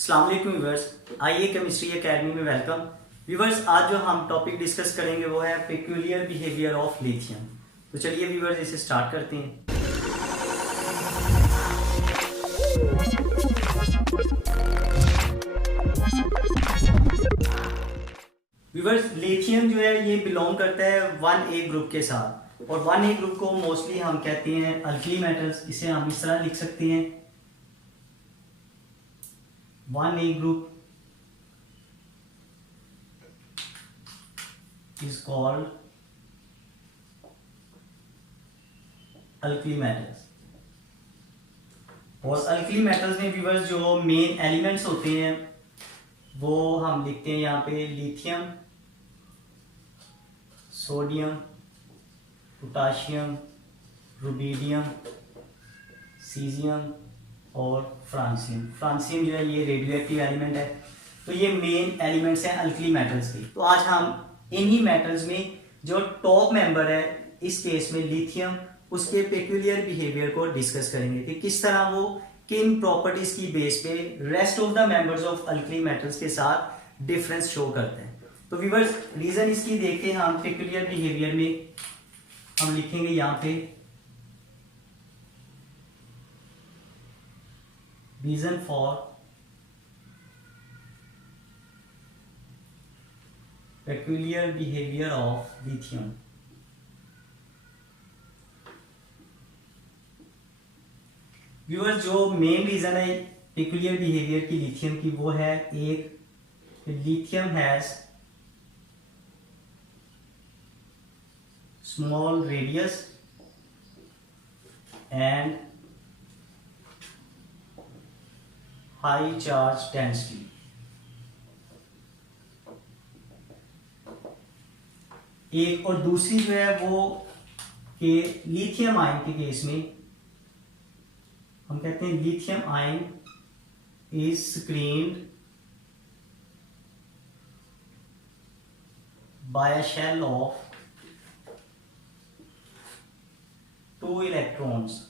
अस्सलाम वालेकुम व्यूअर्स, आइए केमिस्ट्री एकेडमी में वेलकम। व्यूअर्स, आज जो हम टॉपिक डिस्कस करेंगे वो है पेक्यूलियर बिहेवियर ऑफ लिथियम। तो चलिए व्यूअर्स, इसे स्टार्ट करते हैं। व्यूअर्स, लिथियम जो है ये बिलोंग करता है 1A ग्रुप के साथ, और 1A ग्रुप को मोस्टली हम कहते हैं अल्कली मेटल्स। इसे हम इस तरह लिख सकते हैं, 1A group is called alkali metals। और alkali metals में व्यूअर्स जो मेन एलिमेंट्स होते हैं वो हम लिखते हैं यहाँ पे lithium, sodium, potassium, rubidium, caesium और फ्रांसियम। फ्रांसियम जो है ये रेडियो एक्टिव एलिमेंट है। तो ये मेन एलिमेंट्स हैं अल्कली मेटल्स के। तो आज हम इन्हीं मेटल्स में जो टॉप मेंबर है, इस केस में लिथियम, उसके पेक्यूलियर बिहेवियर को डिस्कस करेंगे कि किस तरह वो किन प्रॉपर्टीज की बेस पे rest of the members of alkali metals के साथ डिफरेंस शो करते हैं। तो व्यूअर्स, रीजन इसकी देखते हैं हम। पेक्यूलियर बिहेवियर में हम लिखेंगे यहाँ पे reason for peculiar behavior of lithium। Viewers, जो मेन रीजन है पेक्यूलियर बिहेवियर की लिथियम की वो है एक, lithium has small radius and high charge density. एक और दूसरी जो है वो कि लिथियम आयन के केस में हम कहते हैं lithium ion is screened by a shell of 2 electrons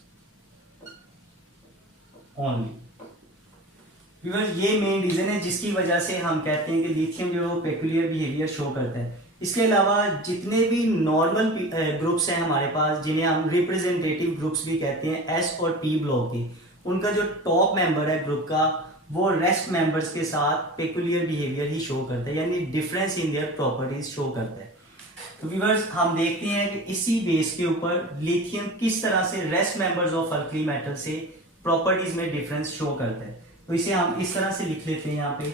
only. Viewers, ये मेन रीजन है जिसकी वजह से हम कहते हैं कि लिथियम जो है पेक्यूलियर बिहेवियर शो करता है। इसके अलावा जितने भी नॉर्मल ग्रुप्स हैं हमारे पास, जिन्हें हम रिप्रेजेंटेटिव ग्रुप्स भी कहते हैं, एस और पी ब्लॉक के, उनका जो टॉप मेंबर है ग्रुप का वो रेस्ट मेंबर्स के साथ पेक्यूलियर बिहेवियर ही शो करता है, यानी difference in their properties show करता है। तो व्यूअर्स, हम देखते हैं कि इसी बेस के ऊपर लिथियम किस तरह से rest members of alkali metal से प्रॉपर्टीज में डिफरेंस शो करता है। तो इसे हम इस तरह से लिख लेते हैं यहाँ पे,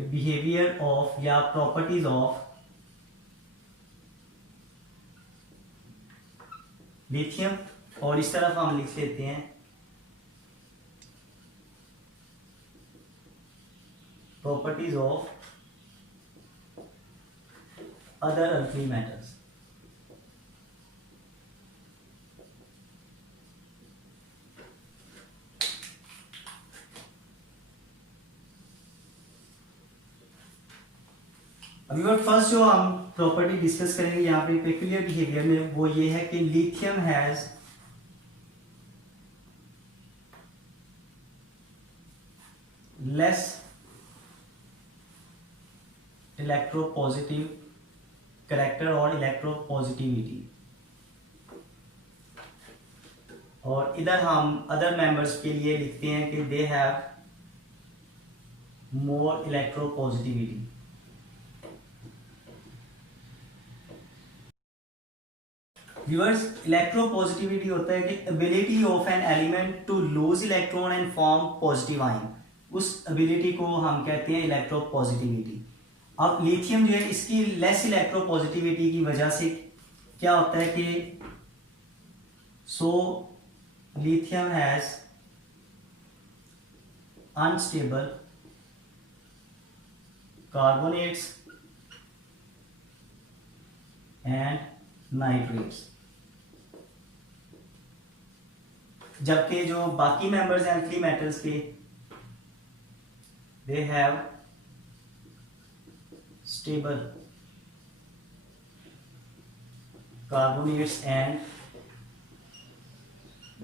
बिहेवियर ऑफ या प्रॉपर्टीज ऑफ लिथियम, और इस तरफ हम लिख लेते हैं properties of other alkali metals. अभी फर्स्ट जो हम प्रॉपर्टी डिस्कस करेंगे यहाँ पे पेक्यूलियर बिहेवियर में, वो ये है कि lithium has less electropositive character और इलेक्ट्रोपॉजिटिविटी। और इधर हम अदर मेंबर्स के लिए लिखते हैं कि they have more electropositivity. Viewers, electropositivity होता है कि ability of an element to lose electron and form positive ion. उस एबिलिटी को हम कहते हैं इलेक्ट्रोपॉजिटिविटी। अब लिथियम जो है, इसकी लेस इलेक्ट्रोपॉजिटिविटी की वजह से क्या होता है कि lithium has unstable carbonates and nitrates, जबकि जो बाकी मेंबर्स हैं अल्कली मेटल्स के, they have stable carbonates and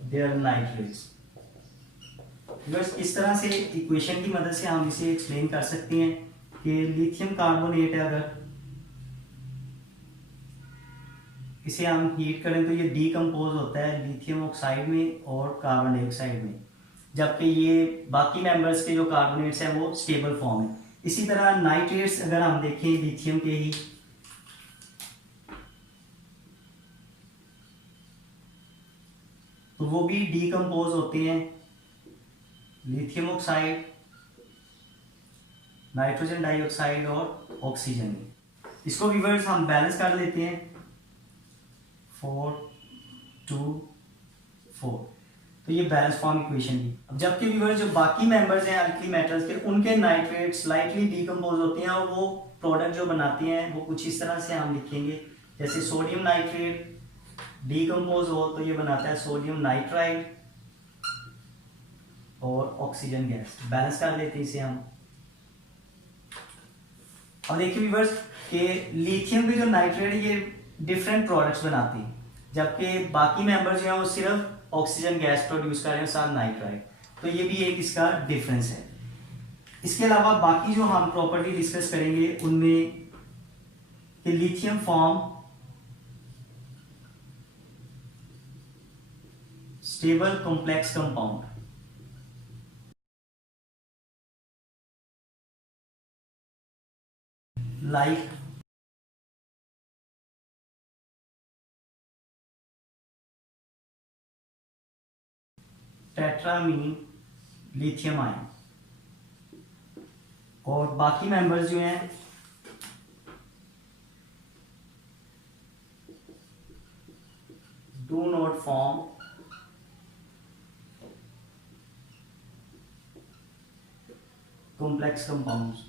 their nitrates. बस इस तरह से इक्वेशन की मदद से हम इसे एक्सप्लेन कर सकते हैं कि लिथियम कार्बोनेट है, अगर इसे हम हीट करें तो ये डीकम्पोज होता है लिथियम ऑक्साइड में और कार्बन डाइऑक्साइड में, जबकि ये बाकी मेंबर्स के जो कार्बोनेट्स हैं वो स्टेबल फॉर्म है। इसी तरह नाइट्रेट्स अगर हम देखें लिथियम के ही, तो वो भी डीकम्पोज होते हैं लिथियम ऑक्साइड, नाइट्रोजन डाइऑक्साइड और ऑक्सीजन में। इसको व्यूअर्स हम बैलेंस कर लेते हैं 4 2 4, तो ये बैलेंस फॉर्म इक्वेशन की। अब जबकि व्यूअर्स जो बाकी मेंबर्स हैं अल्कली मेटल्स के, उनके नाइट्रेट स्लाइटली डीकम्पोज होते हैं और वो प्रोडक्ट जो बनाते हैं वो कुछ इस तरह से हम लिखेंगे, जैसे सोडियम नाइट्रेट डीकम्पोज हो तो ये बनाता है सोडियम नाइट्राइड और ऑक्सीजन गैस। बैलेंस कर लेते हैं इसे हम। और देखिए व्यूअर्स कि लिथियम के जो नाइट्रेट ये डिफरेंट प्रोडक्ट्स बनाते हैं, जबकि बाकी मेंबर्स जो हैं वो सिर्फ ऑक्सीजन गैस प्रोड्यूस कर रहे हैं साथ नाइट्राइड, तो ये भी एक इसका डिफरेंस है। इसके अलावा बाकी जो हम प्रॉपर्टी डिस्कस करेंगे उनमें कि lithium form stable complex compound, like tetrammine lithium ion. और बाकी मेंबर्स जो हैं do not form complex compounds.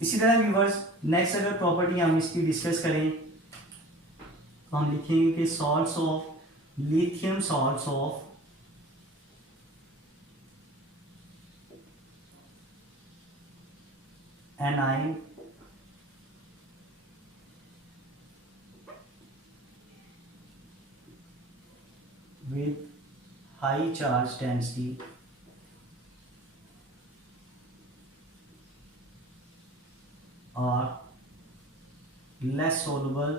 इसी तरह व्यूअर्स नेक्स्ट अगर प्रॉपर्टी हम इसकी डिस्कस करें तो हम लिखेंगे कि salts of lithium salts of anion with high charge density are less soluble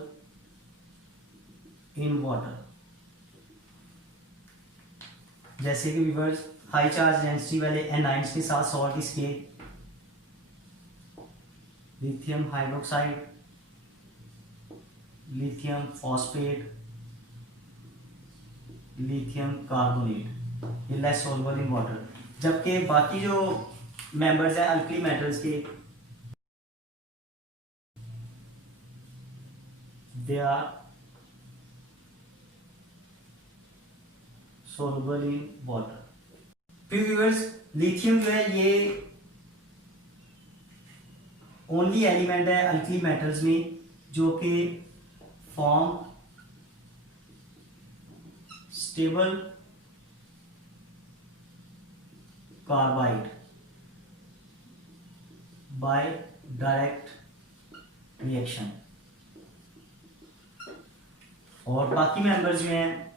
in water। जैसे कि व्यूअर्स हाई चार्ज डेंसिटी वाले एनाइंस के साथ सॉल्ट इसके lithium hydroxide, lithium phosphate, lithium carbonate, ये लेस सोल्युबल इन वाटर, जबकि बाकी जो मेंबर्स हैं अल्कली मेटल्स के they are soluble in water. फिर व्यूअर्स लिथियम जो है ये ओनली एलिमेंट है अल्कली मेटल्स में जो कि form stable carbide by direct reaction. और बाकी मेंबर्स जो हैं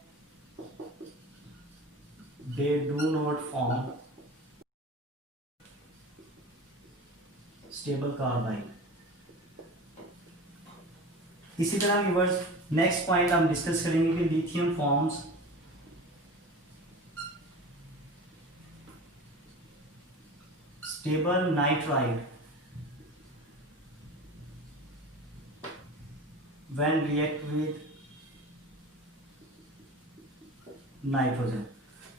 they do not form stable carbide। इसी तरह व्यूअर्स नेक्स्ट पॉइंट हम डिस्कस करेंगे कि lithium forms stable nitride when react with nitrogen.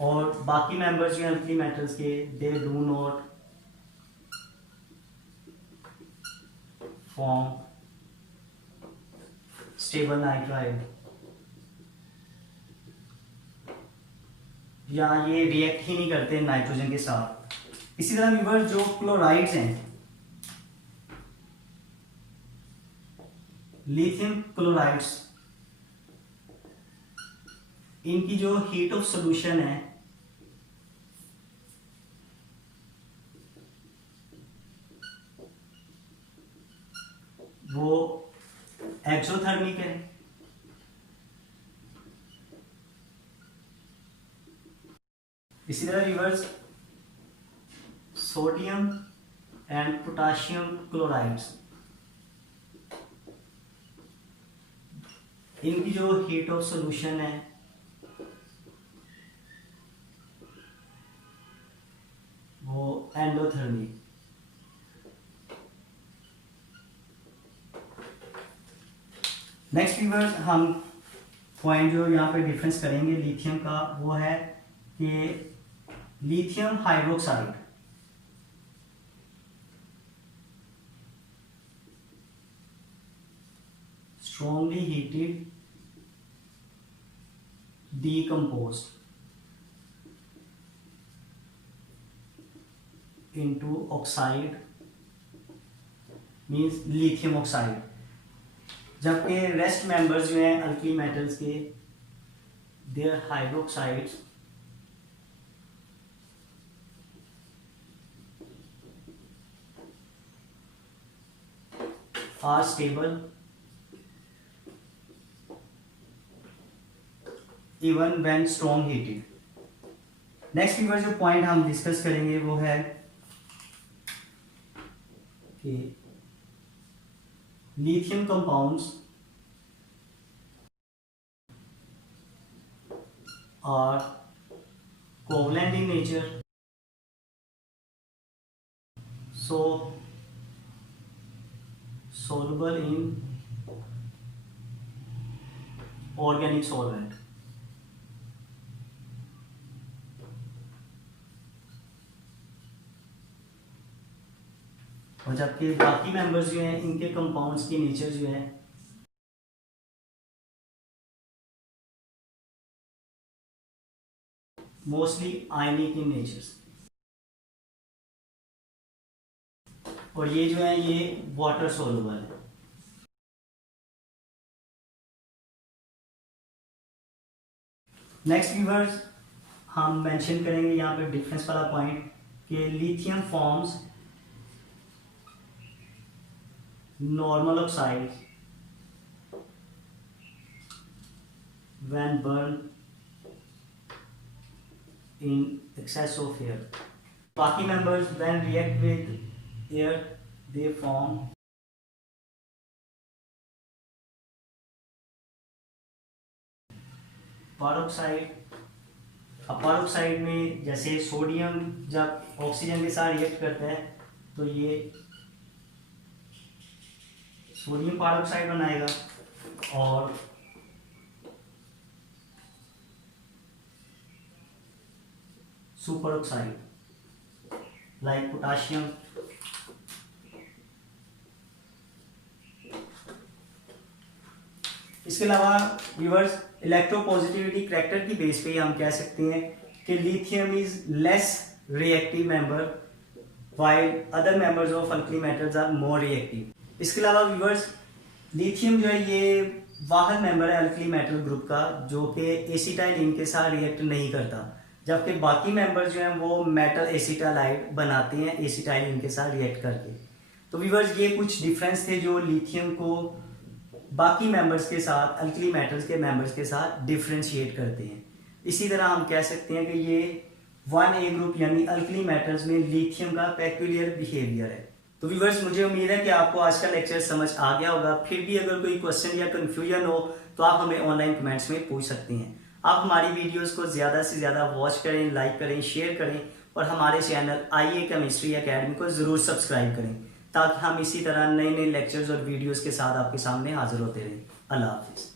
और बाकी मेंबर्स जो हैं अल्कली मेटल्स के they do not form stable nitride, या ये रिएक्ट ही नहीं करते नाइट्रोजन के साथ। इसी तरह व्यूअर्स जो क्लोराइड्स हैं लिथियम क्लोराइड्स, इनकी जो हीट ऑफ सॉल्यूशन है वो एक्सोथर्मिक है, इसी तरह reverse sodium and potassium chlorides, इनकी जो हीट ऑफ सॉल्यूशन है वो एंडोथर्मी। नेक्स्ट व्यूअर्स हम पॉइंट जो यहाँ पे डिफरेंस करेंगे लिथियम का वो है कि lithium hydroxide strongly heated decomposed into oxide means lithium oxide, जबकि रेस्ट मेंबर्स जो हैं अल्कली मेटल्स के their hydroxides are stable even when strong heated. Next viewer जो पॉइंट हम डिस्कस करेंगे वो है कि lithium compounds are covalent in nature, so soluble in organic solvent। और जबकि बाकी मेंबर्स जो हैं इनके कंपाउंड्स की नेचर जो है मोस्टली आयनिक इन नेचर, और ये जो है ये वाटर सोलुबल है। नेक्स्ट व्यूअर्स हम मेंशन करेंगे यहाँ पे डिफरेंस वाला पॉइंट कि lithium forms normal oxides when burned in excess of air। बाकी members when react with air they form peroxide। अब peroxide में जैसे सोडियम जब ऑक्सीजन के साथ रिएक्ट करता है तो ये सोडियम पेरोक्साइड बनाएगा, और सुपर ऑक्साइड लाइक पोटाशियम। इसके अलावा व्यूअर्स इलेक्ट्रोपॉजिटिविटी करैक्टर की बेस पे हम कह सकते हैं कि lithium is less reactive member while other members of alkali metals are more reactive. इसके अलावा व्यूअर्स लिथियम जो है ये वाहद मेंबर है अल्कली मेटल ग्रुप का जो कि एसिटाइलिन के साथ रिएक्ट नहीं करता, जबकि बाकी मेंबर जो हैं वो मेटल एसिटालाइड बनाते हैं एसिटाइलिन के साथ रिएक्ट करके। तो व्यूअर्स ये कुछ डिफरेंस थे जो लिथियम को बाकी मेंबर्स के साथ अल्कली मेटल्स के मेंबर्स के साथ डिफ्रेंशिएट करते हैं। इसी तरह हम कह सकते हैं कि ये 1A ग्रुप यानी अल्कली मेटल्स में लिथियम का पेक्यूलियर बिहेवियर है। तो व्यूअर्स मुझे उम्मीद है कि आपको आज का लेक्चर समझ आ गया होगा। फिर भी अगर कोई क्वेश्चन या कंफ्यूजन हो तो आप हमें ऑनलाइन कमेंट्स में पूछ सकते हैं। आप हमारी वीडियोस को ज़्यादा से ज़्यादा वॉच करें, लाइक करें, शेयर करें और हमारे चैनल IE केमिस्ट्री एकेडमी को ज़रूर सब्सक्राइब करें ताकि हम इसी तरह नए नए लेक्चर्स और वीडियोज़ के साथ आपके सामने हाजिर होते रहें। अल्लाह हाफिज़।